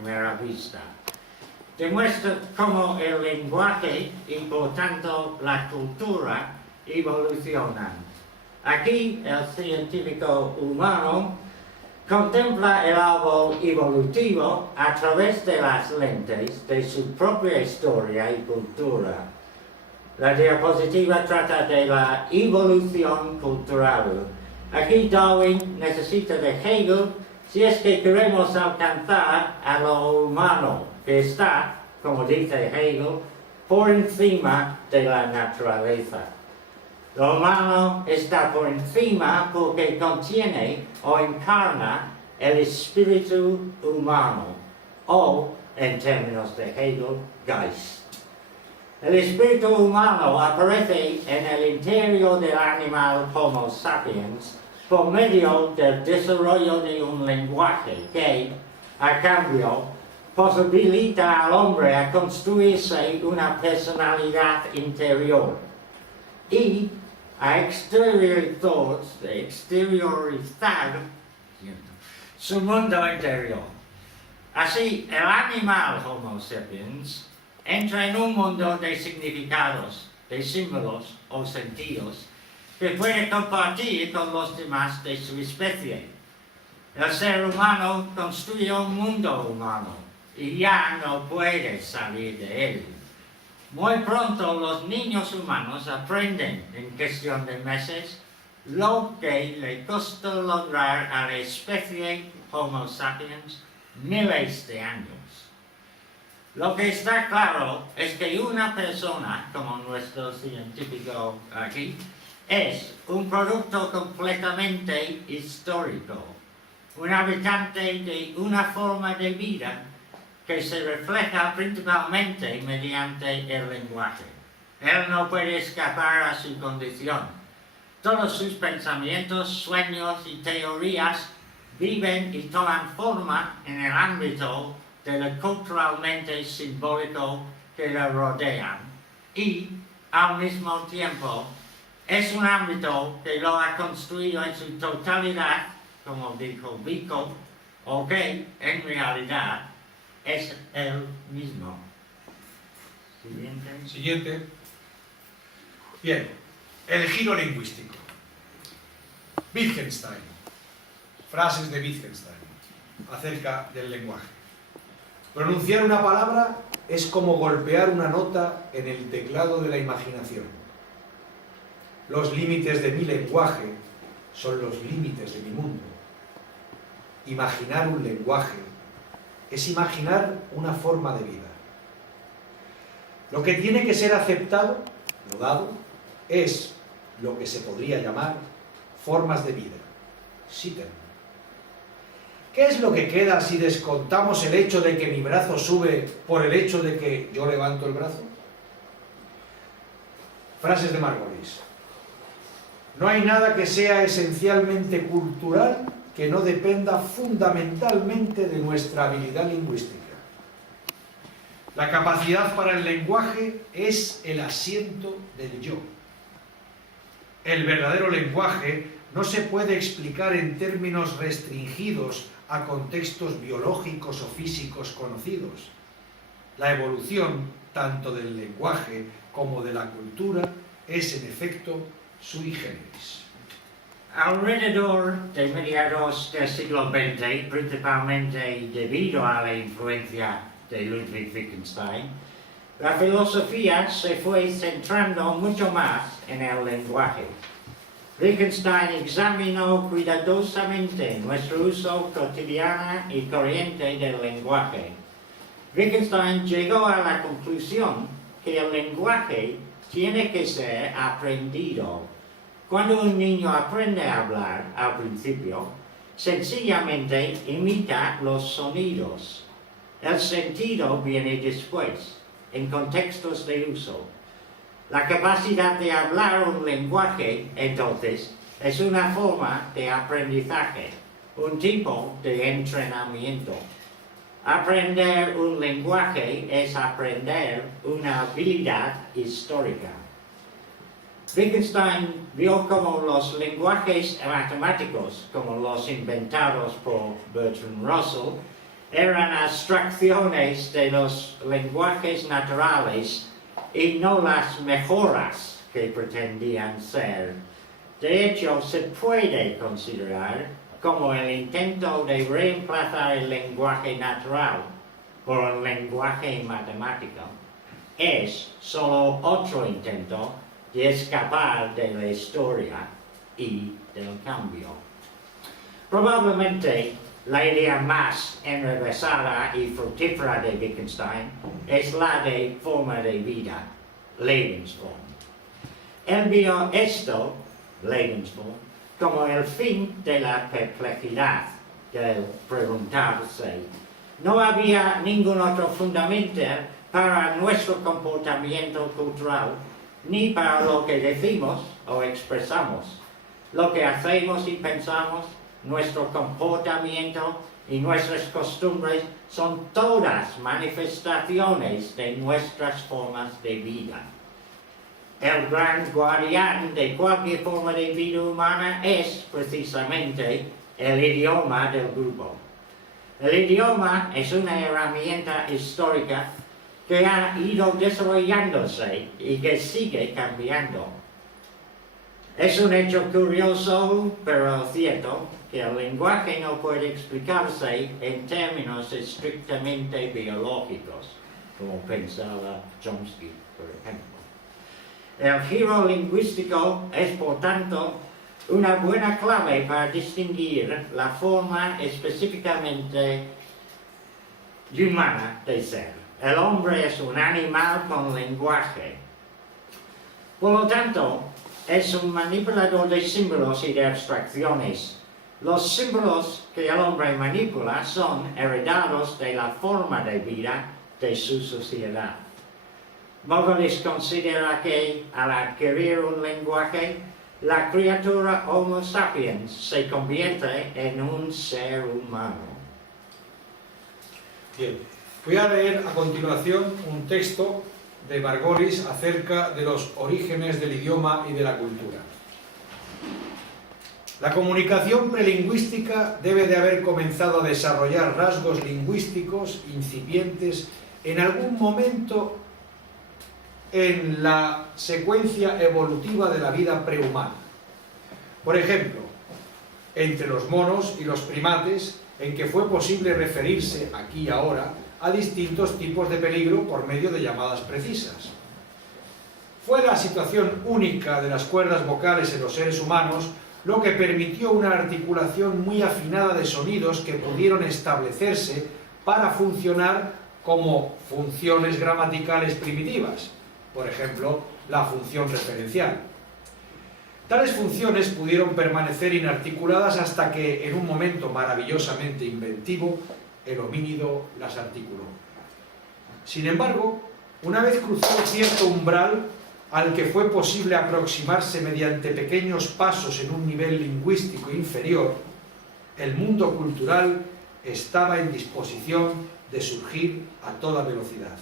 primera vista. Demuestra cómo el lenguaje y por tanto la cultura evolucionan. Aquí el científico humano contempla el árbol evolutivo a través de las lentes de su propia historia y cultura. La diapositiva trata de la evolución cultural. Aquí Darwin necesita de Hegel si es que queremos alcanzar a lo humano, que está, como dice Hegel, por encima de la naturaleza. Lo humano está por encima porque contiene o encarna el espíritu humano, o, en términos de Hegel, Geist. El espíritu humano aparece en el interior del animal Homo sapiens por medio del desarrollo de un lenguaje que, a cambio, posibilita al hombre a construirse una personalidad interior y a exteriorizar su mundo interior. Así, el animal Homo sapiens entra en un mundo de significados, de símbolos o sentidos que puede compartir con los demás de su especie. El ser humano construye un mundo humano y ya no puede salir de él. Muy pronto los niños humanos aprenden en cuestión de meses lo que le costó lograr a la especie Homo sapiens miles de años. Lo que está claro es que una persona, como nuestro científico aquí, es un producto completamente histórico, un habitante de una forma de vida que se refleja principalmente mediante el lenguaje. Él no puede escapar a su condición. Todos sus pensamientos, sueños y teorías viven y toman forma en el ámbito de lo culturalmente simbólico que lo rodean y, al mismo tiempo, es un ámbito que lo ha construido en su totalidad, como dijo Vico, o que, en realidad, es él mismo. Siguiente. Bien, el giro lingüístico. Wittgenstein. Frases de Wittgenstein acerca del lenguaje. Pronunciar una palabra es como golpear una nota en el teclado de la imaginación. Los límites de mi lenguaje son los límites de mi mundo. Imaginar un lenguaje es imaginar una forma de vida. Lo que tiene que ser aceptado, lo dado, es lo que se podría llamar formas de vida. Sitten. ¿Qué es lo que queda si descontamos el hecho de que mi brazo sube por el hecho de que yo levanto el brazo? Frases de Margolis. No hay nada que sea esencialmente cultural que no dependa fundamentalmente de nuestra habilidad lingüística. La capacidad para el lenguaje es el asiento del yo. El verdadero lenguaje no se puede explicar en términos restringidos a contextos biológicos o físicos conocidos. La evolución, tanto del lenguaje como de la cultura, es en efecto sui generis. Alrededor de mediados del siglo XX, principalmente debido a la influencia de Ludwig Wittgenstein, la filosofía se fue centrando mucho más en el lenguaje. Wittgenstein examinó cuidadosamente nuestro uso cotidiano y corriente del lenguaje. Wittgenstein llegó a la conclusión que el lenguaje tiene que ser aprendido. Cuando un niño aprende a hablar al principio, sencillamente imita los sonidos. El sentido viene después, en contextos de uso. La capacidad de hablar un lenguaje, entonces, es una forma de aprendizaje, un tipo de entrenamiento. Aprender un lenguaje es aprender una habilidad histórica. Wittgenstein vio como los lenguajes matemáticos, como los inventados por Bertrand Russell, eran abstracciones de los lenguajes naturales y no las mejoras que pretendían ser. De hecho, se puede considerar como el intento de reemplazar el lenguaje natural por un lenguaje matemático es solo otro intento de escapar de la historia y del cambio. Probablemente la idea más enrevesada y fructífera de Wittgenstein es la de forma de vida, Lebensform. Él vio esto, Lebensform, como el fin de la perplejidad del preguntarse. No había ningún otro fundamento para nuestro comportamiento cultural, ni para lo que decimos o expresamos. Lo que hacemos y pensamos, nuestro comportamiento y nuestras costumbres son todas manifestaciones de nuestras formas de vida. El gran guardián de cualquier forma de vida humana es precisamente el idioma del grupo. El idioma es una herramienta histórica que ha ido desarrollándose y que sigue cambiando. Es un hecho curioso, pero cierto, que el lenguaje no puede explicarse en términos estrictamente biológicos, como pensaba Chomsky, por ejemplo. El giro lingüístico es, por tanto, una buena clave para distinguir la forma específicamente humana de ser. El hombre es un animal con lenguaje. Por lo tanto, es un manipulador de símbolos y de abstracciones. Los símbolos que el hombre manipula son heredados de la forma de vida de su sociedad. Mogelis considera que, al adquirir un lenguaje, la criatura Homo sapiens se convierte en un ser humano. Bien, voy a leer a continuación un texto de Margolis acerca de los orígenes del idioma y de la cultura. La comunicación prelingüística debe de haber comenzado a desarrollar rasgos lingüísticos incipientes en algún momento en la secuencia evolutiva de la vida prehumana. Por ejemplo, entre los monos y los primates, en que fue posible referirse aquí y ahora a distintos tipos de peligro por medio de llamadas precisas. Fue la situación única de las cuerdas vocales en los seres humanos lo que permitió una articulación muy afinada de sonidos que pudieron establecerse para funcionar como funciones gramaticales primitivas, por ejemplo, la función referencial. Tales funciones pudieron permanecer inarticuladas hasta que, en un momento maravillosamente inventivo, el homínido las articuló. Sin embargo, una vez cruzó cierto umbral al que fue posible aproximarse mediante pequeños pasos en un nivel lingüístico inferior, el mundo cultural estaba en disposición de surgir a toda velocidad.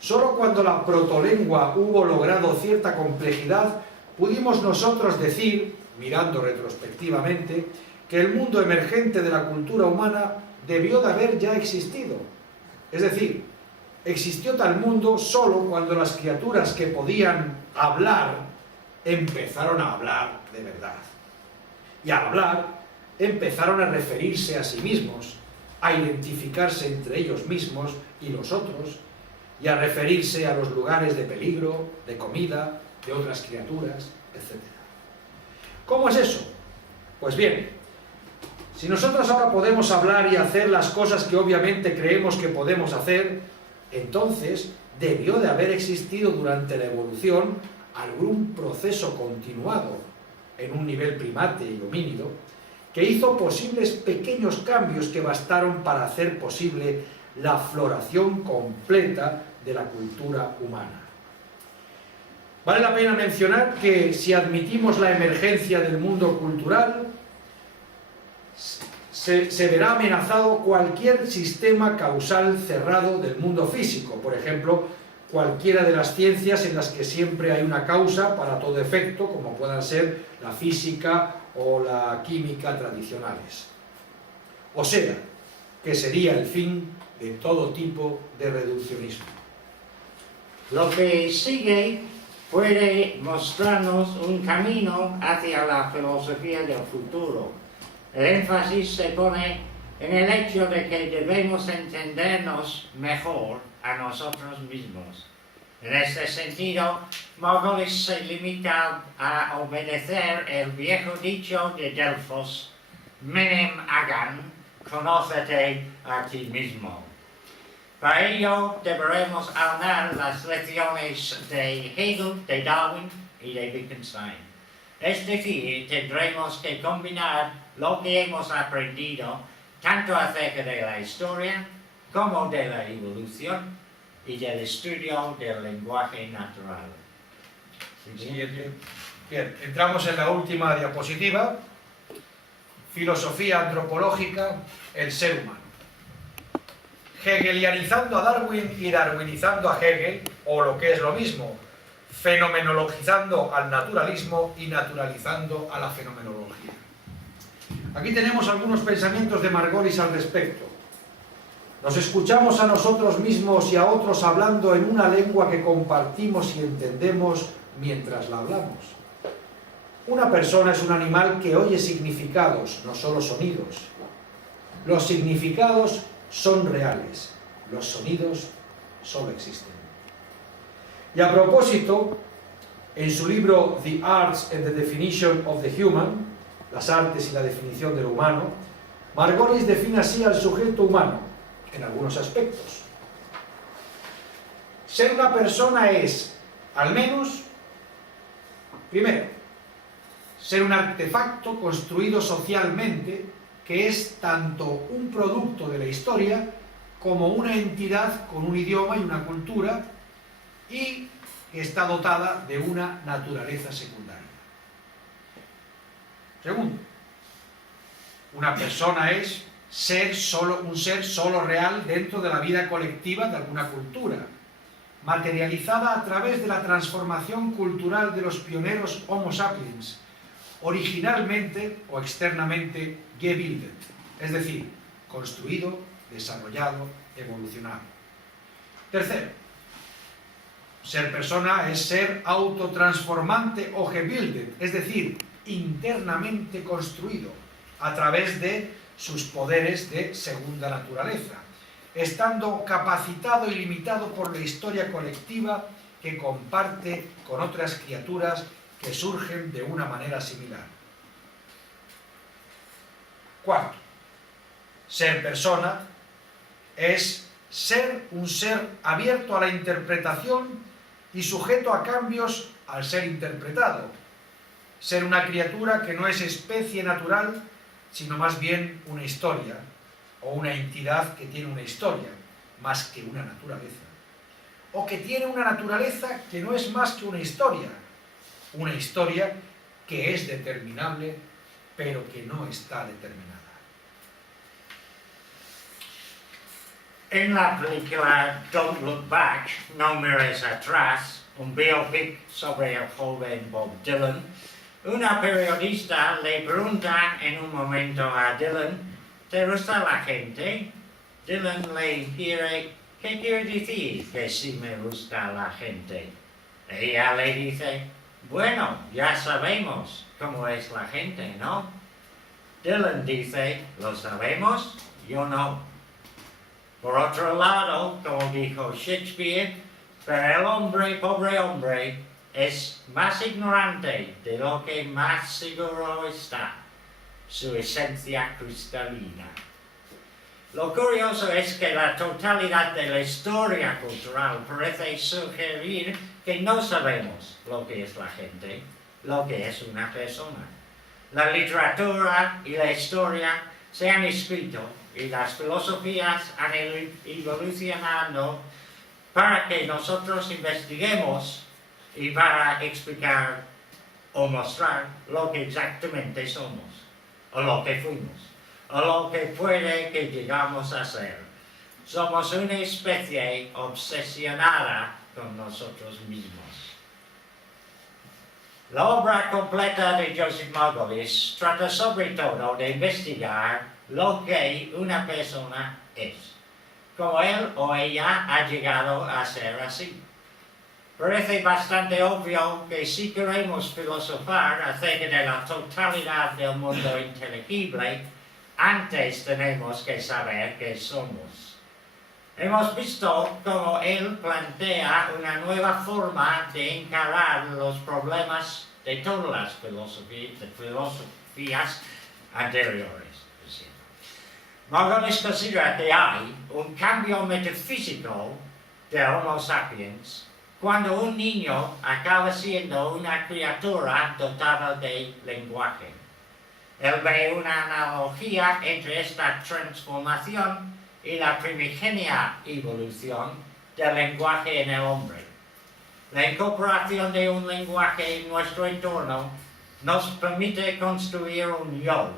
Solo cuando la protolengua hubo logrado cierta complejidad, pudimos nosotros decir, mirando retrospectivamente, que el mundo emergente de la cultura humana debió de haber ya existido. Es decir, existió tal mundo solo cuando las criaturas que podían hablar empezaron a hablar de verdad. Y al hablar, empezaron a referirse a sí mismos, a identificarse entre ellos mismos y los otros, y a referirse a los lugares de peligro, de comida, de otras criaturas, etc. ¿Cómo es eso? Pues bien, si nosotros ahora podemos hablar y hacer las cosas que obviamente creemos que podemos hacer, entonces debió de haber existido durante la evolución algún proceso continuado en un nivel primate y homínido que hizo posibles pequeños cambios que bastaron para hacer posible la floración completa de la cultura humana. Vale la pena mencionar que si admitimos la emergencia del mundo cultural, se verá amenazado cualquier sistema causal cerrado del mundo físico, por ejemplo, cualquiera de las ciencias en las que siempre hay una causa para todo efecto, como puedan ser la física o la química tradicionales. O sea, que sería el fin de todo tipo de reduccionismo. Lo que sigue puede mostrarnos un camino hacia la filosofía del futuro. El énfasis se pone en el hecho de que debemos entendernos mejor a nosotros mismos. En este sentido, Margolis se limita a obedecer el viejo dicho de Delfos, Menem Agan, conócete a ti mismo. Para ello deberemos aunar las lecciones de Hegel, de Darwin y de Wittgenstein. Es decir, tendremos que combinar lo que hemos aprendido tanto acerca de la historia como de la evolución y del estudio del lenguaje natural. Siguiente. Bien, entramos en la última diapositiva. Filosofía antropológica, el ser humano. Hegelianizando a Darwin y darwinizando a Hegel, o lo que es lo mismo, fenomenologizando al naturalismo y naturalizando a la fenomenología. Aquí tenemos algunos pensamientos de Margolis al respecto. Nos escuchamos a nosotros mismos y a otros hablando en una lengua que compartimos y entendemos mientras la hablamos. Una persona es un animal que oye significados, no solo sonidos. Los significados son reales, los sonidos solo existen. Y a propósito, en su libro The Arts and the Definition of the Human, las artes y la definición del humano, Margolis define así al sujeto humano, en algunos aspectos. Ser una persona es, al menos, primero, ser un artefacto construido socialmente que es tanto un producto de la historia como una entidad con un idioma y una cultura y que está dotada de una naturaleza secundaria. Segundo, una persona es un ser solo real dentro de la vida colectiva de alguna cultura, materializada a través de la transformación cultural de los pioneros Homo sapiens, originalmente o externamente gebildet, es decir, construido, desarrollado, evolucionado. Tercero, ser persona es ser autotransformante o gebildet, es decir, internamente construido a través de sus poderes de segunda naturaleza, estando capacitado y limitado por la historia colectiva que comparte con otras criaturas que surgen de una manera similar. Cuarto, ser persona es ser un ser abierto a la interpretación y sujeto a cambios al ser interpretado. Ser una criatura que no es especie natural, sino más bien una historia, o una entidad que tiene una historia, más que una naturaleza. O que tiene una naturaleza que no es más que una historia que es determinable, pero que no está determinada. En la película Don't Look Back, No Mires Atrás, un biopic sobre el joven Bob Dylan, una periodista le pregunta en un momento a Dylan, ¿te gusta la gente? Dylan le inquiere, ¿qué quiere decir que sí me gusta la gente? Ella le dice, bueno, ya sabemos cómo es la gente, ¿no? Dylan dice, ¿lo sabemos? Yo no. Por otro lado, como dijo Shakespeare, pero el hombre, pobre hombre, es más ignorante de lo que más seguro está, su esencia cristalina. Lo curioso es que la totalidad de la historia cultural parece sugerir que no sabemos lo que es la gente, lo que es una persona. La literatura y la historia se han escrito y las filosofías han evolucionado para que nosotros investiguemos y para explicar o mostrar lo que exactamente somos, o lo que fuimos, o lo que puede que llegamos a ser. Somos una especie obsesionada con nosotros mismos. La obra completa de Joseph Margolis trata sobre todo de investigar lo que una persona es, como él o ella ha llegado a ser así. Parece bastante obvio que si queremos filosofar acerca de la totalidad del mundo inteligible, antes tenemos que saber qué somos. Hemos visto cómo él plantea una nueva forma de encarar los problemas de todas las filosofías anteriores. Margolis considera que hay un cambio metafísico de Homo sapiens cuando un niño acaba siendo una criatura dotada de lenguaje. Él ve una analogía entre esta transformación y la primigenia evolución del lenguaje en el hombre. La incorporación de un lenguaje en nuestro entorno nos permite construir un yo,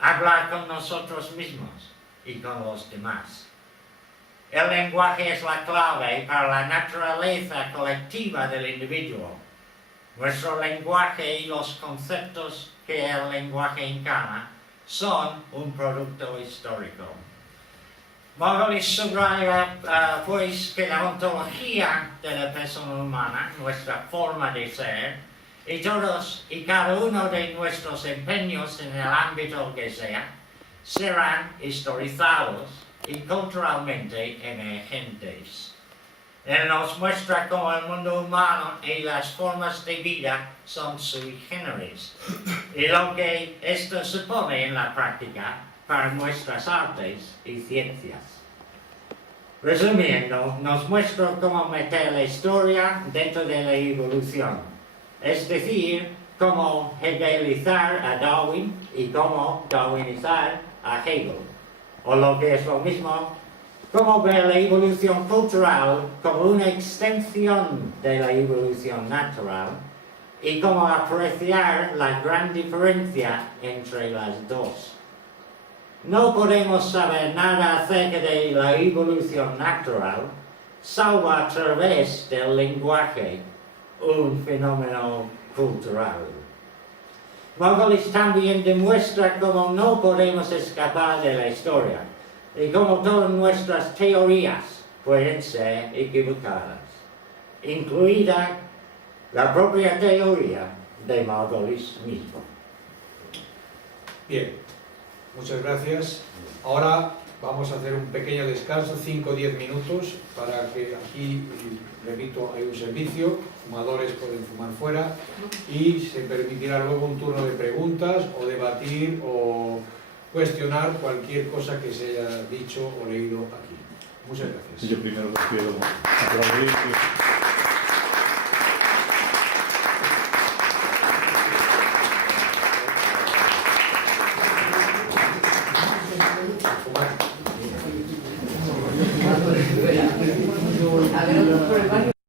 hablar con nosotros mismos y con los demás. El lenguaje es la clave para la naturaleza colectiva del individuo. Nuestro lenguaje y los conceptos que el lenguaje encarna son un producto histórico. Margolis subraya pues que la ontología de la persona humana, nuestra forma de ser, y todos y cada uno de nuestros empeños en el ámbito que sea, serán historizados y culturalmente emergentes. Él nos muestra cómo el mundo humano y las formas de vida son sui generis, y lo que esto supone en la práctica para nuestras artes y ciencias. Resumiendo, nos muestra cómo meter la historia dentro de la evolución, es decir, cómo hegelizar a Darwin y cómo darwinizar a Hegel, o lo que es lo mismo, cómo ver la evolución cultural como una extensión de la evolución natural y cómo apreciar la gran diferencia entre las dos. No podemos saber nada acerca de la evolución natural salvo a través del lenguaje, un fenómeno cultural. Margolis también demuestra cómo no podemos escapar de la historia y cómo todas nuestras teorías pueden ser equivocadas, incluida la propia teoría de Margolis mismo. Bien, muchas gracias. Ahora vamos a hacer un pequeño descanso, 5 o 10 minutos, para que aquí, repito, hay un servicio, fumadores pueden fumar fuera, y se permitirá luego un turno de preguntas o debatir o cuestionar cualquier cosa que se haya dicho o leído aquí. Muchas gracias. Yo primero quiero aplaudir. Fumar.